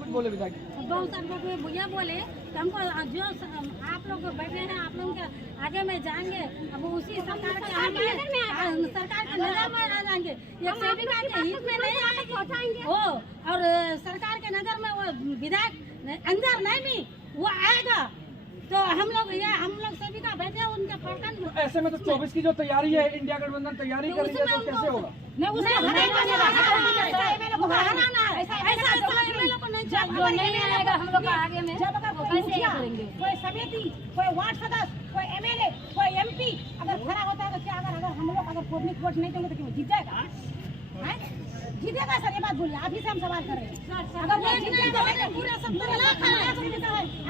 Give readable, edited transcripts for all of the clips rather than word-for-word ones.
कुछ बोले विधायक बहुत सारे भैया बोले कि हमको जो आप लोग बैठे हैं आप लोगों के आगे में जाएंगे, अब उसी सरकार के सरकार के नगर में आ जाएंगे, ये सेविका के हित में नहीं आके पहुँचाएंगे वो, और सरकार के नगर में वो विधायक अंदर नहीं भी वो आएगा, तो हम लोग सेविका बैठे उनके प्रखंड। ऐसे में तो 24 की जो तैयारी है, इंडिया गठबंधन तैयारी कर रही है, तो कैसे होगा? नहीं आएगा हम लोग आगे में, जब अगर कोई समिति, कोई वार्ड सदस्य, कोई एमएलए, कोई एमपी अगर खड़ा होता है तो क्या अगर हम लोग अगर पब्लिक वोट नहीं देंगे तो क्यों जीत जाएगा? जीतेगा सर, ये बात बोलिए, आप ही से हम सवाल कर रहे हैं।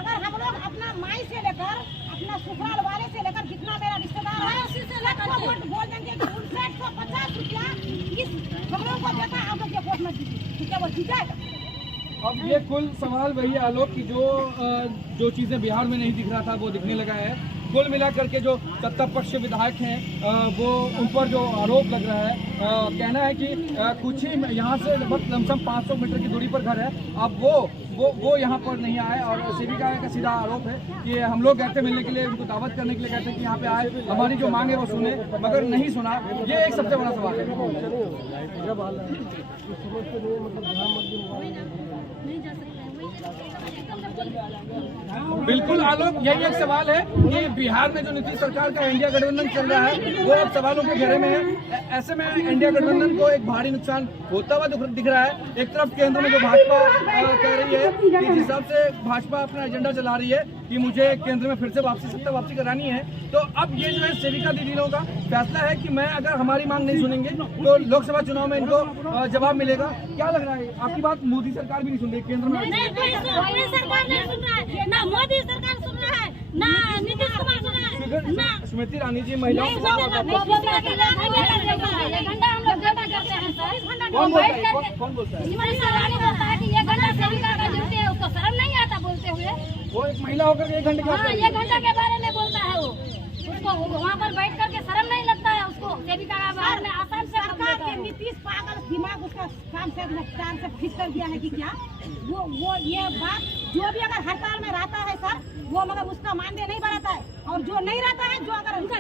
अगर हम लोग अपना माई से लेकर अपना ससुराल वाले से लेकर जितना मेरा रिश्तेदार है उसी से लेकर वोट बोल देंगे कि 5950 रुपया इस हम लोग को देता है, आप लोग ये वोट मत दीजिए, तो क्या वो जीत जाएगा? अब ये कुल सवाल वही आलोक की जो चीजें बिहार में नहीं दिख रहा था वो दिखने लगा है। कुल मिलाकर के जो सत्ता पक्ष विधायक हैं वो उन पर जो आरोप लग रहा है, कहना है कि कुछ ही यहाँ से लगभग लमसम 500 मीटर की दूरी पर घर है, अब वो यहाँ पर नहीं आए, और सेविका का सीधा आरोप है कि हम लोग गए थे मिलने के लिए, उनको दावत करने के लिए कहते हैं कि यहाँ पे आए, हमारी जो मांग है वो सुने, मगर नहीं सुना। ये एक सबसे बड़ा सवाल है। बिल्कुल आलोक, यही एक सवाल है कि बिहार में जो नीतीश सरकार का इंडिया गठबंधन चल रहा है वो अब सवालों के घेरे में है। ऐसे में इंडिया गठबंधन को एक भारी नुकसान होता हुआ दिख रहा है। एक तरफ केंद्र में जो भाजपा कह रही है कि जिस हिसाब से भाजपा अपना एजेंडा चला रही है कि मुझे केंद्र में फिर से सत्ता वापसी करानी है, तो अब ये जो है सेविका दीदियों का फैसला है कि मैं अगर हमारी मांग नहीं सुनेंगे तो लोकसभा चुनाव में इनको जवाब मिलेगा। क्या लग रहा है आपकी बात? मोदी सरकार भी नहीं सुन रही, केंद्र में सरकार नहीं सुन रहा है, ना मोदी सरकार सुन रहा है, ना नीतीश कुमार सुन रहा है, ना स्मृति ईरानी जी महिलाओं कौन बोलता है? कि ये घंटा सेविका का ड्यूटी है, उसको शर्म नहीं आता बोलते हुए? वो एक महिला होकर के 1 घंटे हाँ, 1 घंटा के बारे में बोलता है वो, उसको वहाँ पर बैठ करके शर्म नहीं लगता है उसको सेविका का बारे में आसान से सरकार के नीतीश पागल दिमाग उसका काम से चार से फिट कर दिया है कि क्या वो ये बात जो भी अगर हड़ताल में रहता है सर वो मगर उसका मानदेय नहीं बढ़ाता है, और जो नहीं रहता है जो अगर उनका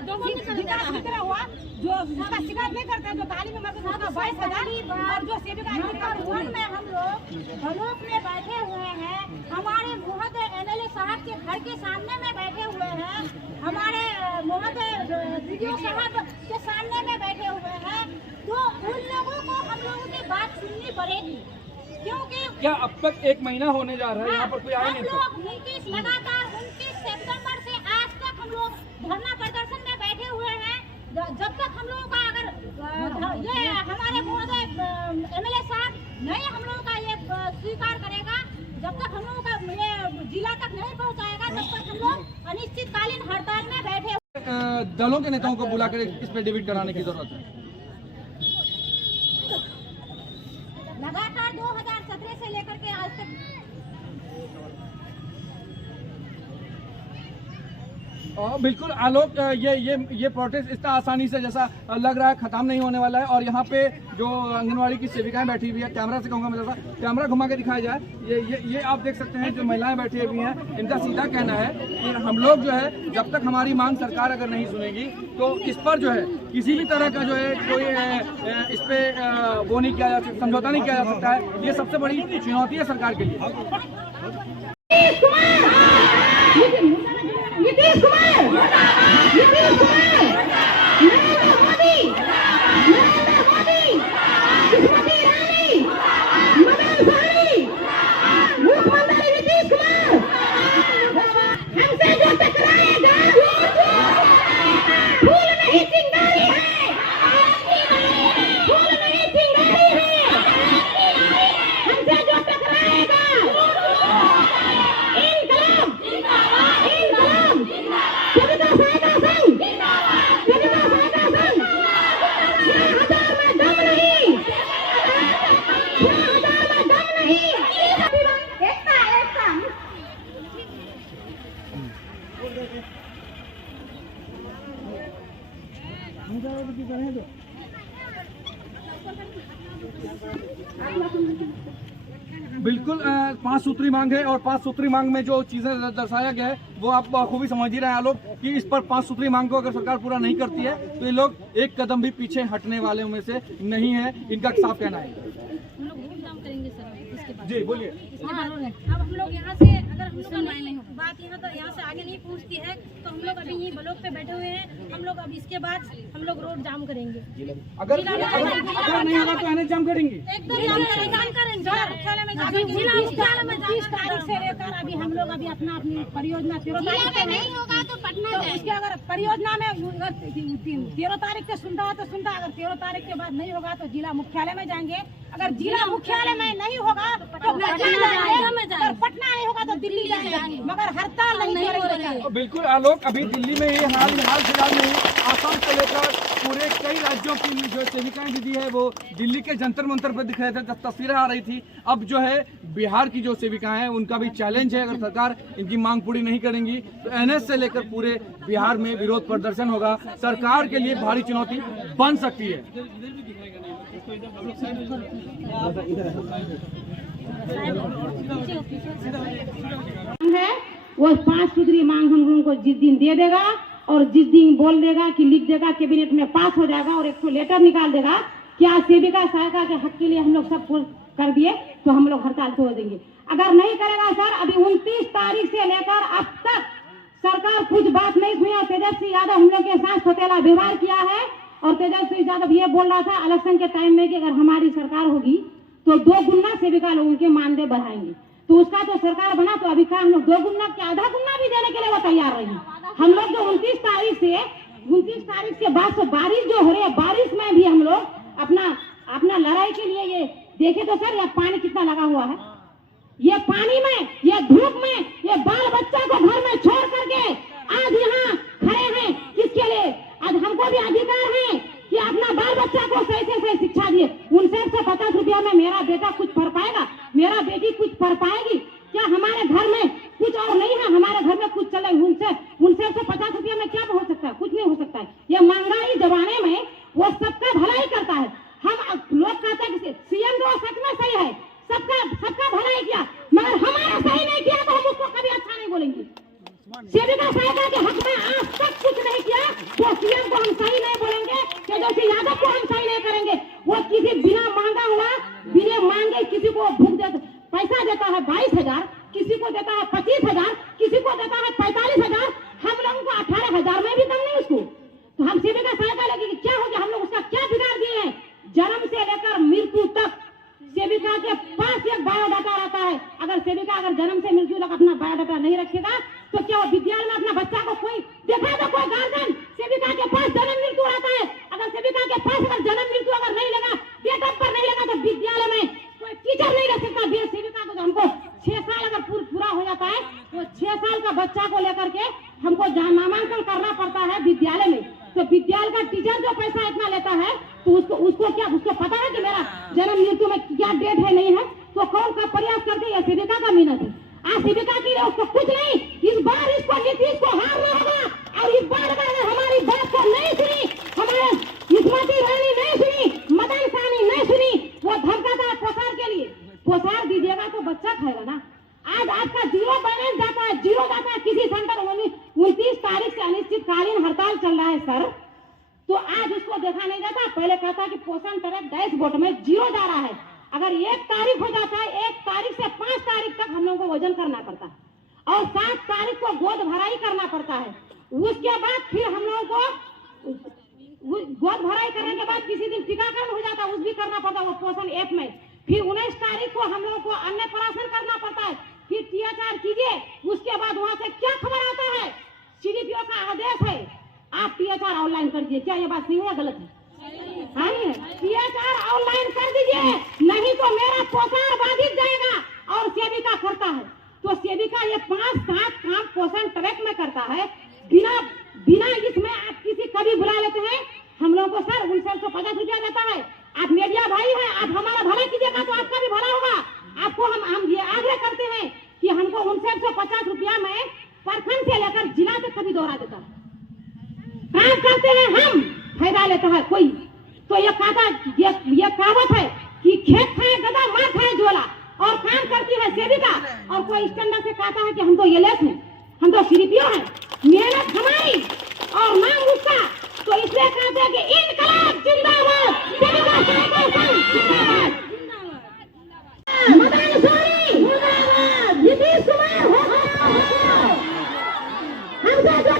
हुआ जो उसका शिकायत नहीं करते हैं, जो तालीम में मगर उसका 22,000, और जो सेविका में हम लोग में बैठे हुए हैं, हमारे महोदय एमएलए साहब के घर के सामने में बैठे हुए हैं, हमारे महोदय वीडियो साहब के सामने में बैठे हुए हैं, तो उन लोगों को हम लोगों की बात सुननी पड़ेगी, क्योंकि क्या अब तक 1 महीना होने जा रहा है, यहाँ पर कोई आए नहीं? नीतीश लगातार 29 सितंबर से आज तक हम लोग धरना प्रदर्शन में बैठे हुए हैं, जब तक हम लोगों का अगर ये हमारे महोदय एमएलए साहब नहीं हम लोगों का ये स्वीकार करेगा, जब तक हम लोगों का ये जिला तक नहीं पहुंचाएगा, तब तक हम लोग अनिश्चितकालीन हड़ताल में बैठे। दलों के नेताओं को बुलाकर इस पे डिबेट कराने की जरूरत है। लगातार 2017 से लेकर के आज तक बिल्कुल आलोक, ये प्रोटेस्ट इतना आसानी से जैसा लग रहा है खत्म नहीं होने वाला है, और यहाँ पे जो आंगनवाड़ी की सेविकाएं बैठी हुई है, कैमरा से कहूँगा मैं जैसा कैमरा घुमा के दिखाया जाए, ये आप देख सकते हैं जो महिलाएं बैठी हुई हैं, इनका सीधा कहना है कि हम लोग जो है जब तक हमारी मांग सरकार अगर नहीं सुनेगी तो इस पर जो है किसी भी तरह का जो है कोई इस पे वो नहीं किया जा सकता, समझौता नहीं किया जा सकता है। ये सबसे बड़ी चुनौती है सरकार के लिए। नीतीश कुमार, नीतीश कुमार, नरेंद्र मोदी, स्मृति ईरानी, मदन सहनी, मुख्यमंत्री नीतीश कुमार, हमसे जो टकराएगा फूल नहीं चिंगारी है, फूल नहीं चिंगारी है, हमसे जो टकराएगा इनकलाब 5 सूत्री मांग है और 5 सूत्री मांग में जो चीजें दर्शाया गया है वो आप बखूबी समझ ही रहे हैं लोग कि इस पर 5 सूत्री मांग को अगर सरकार पूरा नहीं करती है तो ये लोग एक कदम भी पीछे हटने वाले में से नहीं है, इनका साफ कहना है। हम लोग रोड जाम करेंगे सर इसके बाद। जी बोलिए। अब हम लोग यहाँ से अगर हम लोग का नहीं बात यहाँ से आगे नहीं पहुँचती है तो हम लोग अभी यहीं ब्लॉक पे बैठे हुए हैं। हम लोग अब इसके बाद हम लोग रोड जाम करेंगे। अगर नहीं होगा तो आने जाम करेंगे, एकदम जाम करेंगे। मुख्यालय में जाके जिला मुख्यालय में 30 तारीख से लेकर अभी हम लोग अभी अपना अपनी परियोजना 13 तारीख पे नहीं होगा तो पटना तो उसके अगर परियोजना में 13 तारीख से सुनता है तो सुनता, अगर 13 तारीख के बाद नहीं होगा तो जिला मुख्यालय में जाएंगे। अगर जिला मुख्यालय में नहीं होगा तो पटना जाएंगे, अगर पटना नहीं होगा तो दिल्ली जाएंगे, मगर हड़ताल नहीं करेंगे। बिल्कुल आलोक, अभी दिल्ली में ये हाल फिलहाल में आसाम से लेकर पूरे कई राज्यों की जो सेविकाएं दीदी है वो दिल्ली के जंतर मंतर पर दिख रहे थे, तस्वीरें आ रही थी। अब जो है बिहार की जो सेविकाएं हैं उनका भी चैलेंज है, अगर सरकार इनकी मांग पूरी नहीं करेंगी तो एनएस से लेकर पूरे बिहार में विरोध प्रदर्शन होगा। सरकार के लिए भारी चुनौती बन सकती है। है वो 5 सूत्री मांग हम लोगों को जिस दिन दे देगा और जिस दिन बोल देगा कि लिख देगा कैबिनेट में पास हो जाएगा और एक लेटर निकाल देगा क्या सेविका सहायिका के हक के लिए हम लोग सब कुछ कर दिए तो हम लोग हड़ताल तोड़ देंगे। अगर नहीं करेगा सर, अभी 29 तारीख से लेकर अब तक सरकार कुछ बात नहीं सुनी और तेजस्वी यादव हम लोग के साथ सौतेला व्यवहार किया है। और तेजस्वी यादव ये बोल रहा था इलेक्शन के टाइम में कि अगर हमारी सरकार होगी तो 2 गुना सेविका लोगों के मानदेय बढ़ाएंगे। तो उसका तो सरकार बना तो अभी का हम लोग 2 गुना के आधा गुना भी देने के लिए वो तैयार रही। हम लोग जो 29 तारीख से बाद से बारिश जो हो रही है, बारिश में भी हम लोग अपना लड़ाई के लिए ये देखे तो सर, ये पानी कितना लगा हुआ है, ये पानी में, ये धूप में, ये बाल बच्चा को घर में छोड़ करके आज यहाँ खड़े हैं। किसके लिए? आज हमको भी अधिकार है कि अपना बाल बच्चा को सही से सही शिक्षा दिए। उनसे 50 रुपया में मेरा बेटा कुछ पढ़ पाएगा, मेरा बेटी कुछ पढ़ पाएगी क्या? हमारे घर में कुछ और नहीं है, हमारे घर में कुछ चले उनसे 50 रुपया में क्या हो सकता है? कुछ नहीं हो सकता है। ये महंगाई जमाने में वो सबका भलाई करता है। हम लोग कहते हैं कि सीएम जो सच में सही है, सबका भलाई किया, मगर हमारा सही नहीं किया तो हम उसको कभी अच्छा नहीं बोलेंगे। सेविका सहायता के हक में आज तक कुछ नहीं किया तो सीएम को हम सही नहीं बोलेंगे, तेजस्वी यादव को हम सही नहीं करेंगे। वो किसी बिना मांगा हुआ, बिना मांगे किसी को भूख पैसा देता है 22,000, किसी को देता है 25,000, किसी को देता है 45,000, हम लोगों को 18,000 में भी कम नहीं उसको। तो हम सेविका सहायता लेके क्या हो गया? हम लोग उसका क्या बिगाड़ दिए हैं? जन्म से लेकर मृत्यु तक सेविका के पास एक बायोडाटा रहता है। अगर सेविका जन्म से मृत्यु तक अपना बायोडाटा नहीं रखेगा तो क्या विद्यालय में अपना बच्चा को कोई देखा तो कोई गार्जियन सेविका के पास जन्म मृत्यु रहता है। अगर सेविका के पास अगर जन्म मृत्यु अगर नहीं लेगा, डेट ऑफ बर्थ नहीं लेगा तो विद्यालय में कोई टीचर नहीं रख सकता। सेविका को हमको 6 साल अगर पूरा हो जाता है तो 6 साल का बच्चा को लेकर के हमको नामांकन करना पड़ता है विद्यालय में। तो विद्यालय का टीचर जो पैसा इतना लेता है तो उसको पता है कि मेरा जन्म मृत्यु में क्या डेट है नहीं है, तो कौन का प्रयास करते हैं? सेविका का मेहनत है। आज सेविका की उसको कुछ नहीं। इस बार इसको नीतीश को हारना होगा और इस बार अगर हमारी बात को नहीं सुनी, हमारे स्मृति ईरानी नहीं सुनी, मदन सानी नहीं सुनी, वो धमका था प्रसार के लिए, प्रसार दीजिएगा तो बच्चा खाएगा ना। आज आपका जीरो बैलेंस जाता है, जीरो जाता है किसी सेंटर में। 29 तारीख से अनिश्चितकालीन हड़ताल चल रहा है सर, तो आज उसको देखा नहीं जाता। पहले कहता कि पोषण ट्रैक डैशबोर्ड में जीरो जा रहा है। अगर 1 तारीख हो जाता है, 1 तारीख से 5 तारीख तक हम लोगों को वजन करना पड़ता है और 7 तारीख को गोद भराई करना पड़ता है। उसके बाद फिर हम लोगों को गोद भराई करने के बाद किसी दिन टीकाकरण हो जाता है, उस भी करना पड़ता है वो पोषण ऐप में। फिर 19 तारीख को हम लोगों को अन्नप्राशन करना पड़ता है, फिर THR कीजिए। उसके बाद वहां से क्या खबर आता है? CDPO का आदेश है आप THR ऑनलाइन कर दीजिए। क्या ये बात सही है या गलत है? हाँ, THR ऑनलाइन कर दीजिए, नहीं तो मेरा पोषण बाधित जाएगा। और सेविका करता है तो सेविका ये 5-7 काम पोषण ट्रैक में करता है बिना इसमें। आप किसी कभी बुला लेते हैं हम लोगों को सर 1950 रुपया देता है। आप मीडिया भाई हैं, आप हमारा भला कीजिएगा तो आपका भी भला होगा। आपको हम ये आग्रह करते हैं कि हमको 1950 रुपया में प्रखंड से लेकर जिला तक कभी दौरा देता है। काम करते हैं हम, फायदा लेता है कोई। तो ये कहावत है कि खेत खाए गदा मार खाए झोला, और काम करती है सेविका और कोई स्टैंडर्ड से कहता है कि हम तो ये लेस हैं, हम तो सीरीपीओ हैं, मेहनत हमारी और नाम उसका, तो इसलिए कहते हैं कि इनकलाब जिंदाबाद, जनता साइकिल संघ जिंदाबाद, मदन सोनी मुर्दाबाद, नीतीश कुमार हो, हमसे जो